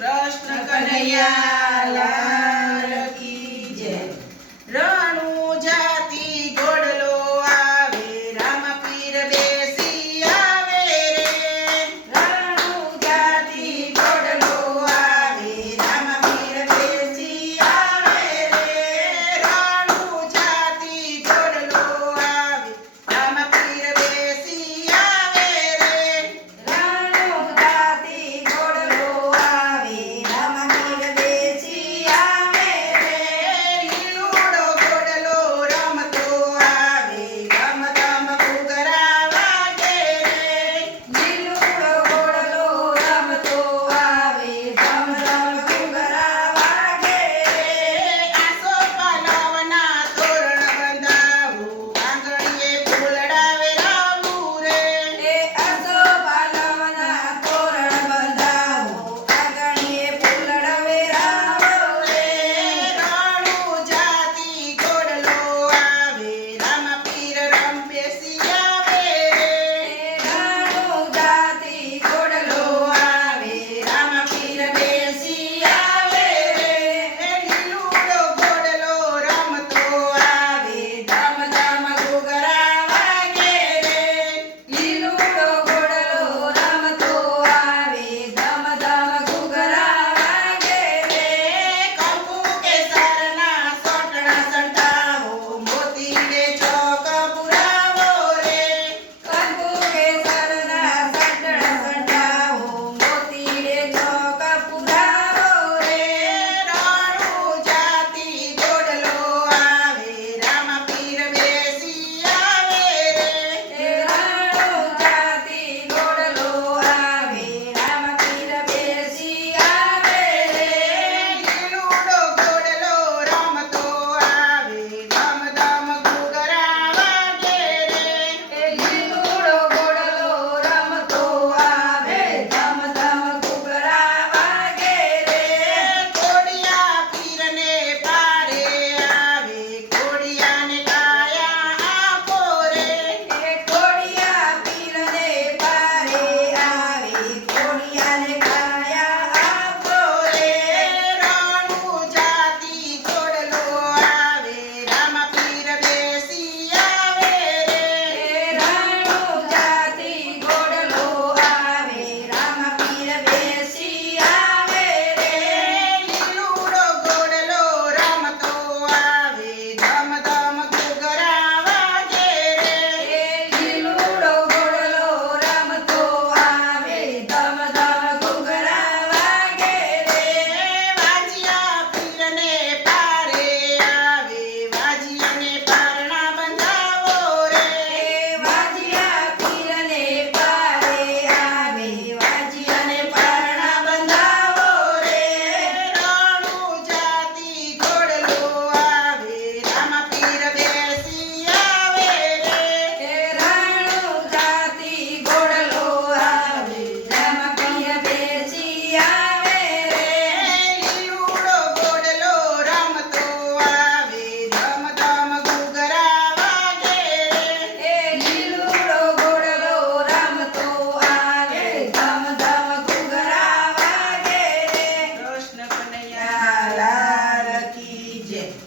Krishna Kanaiya Lal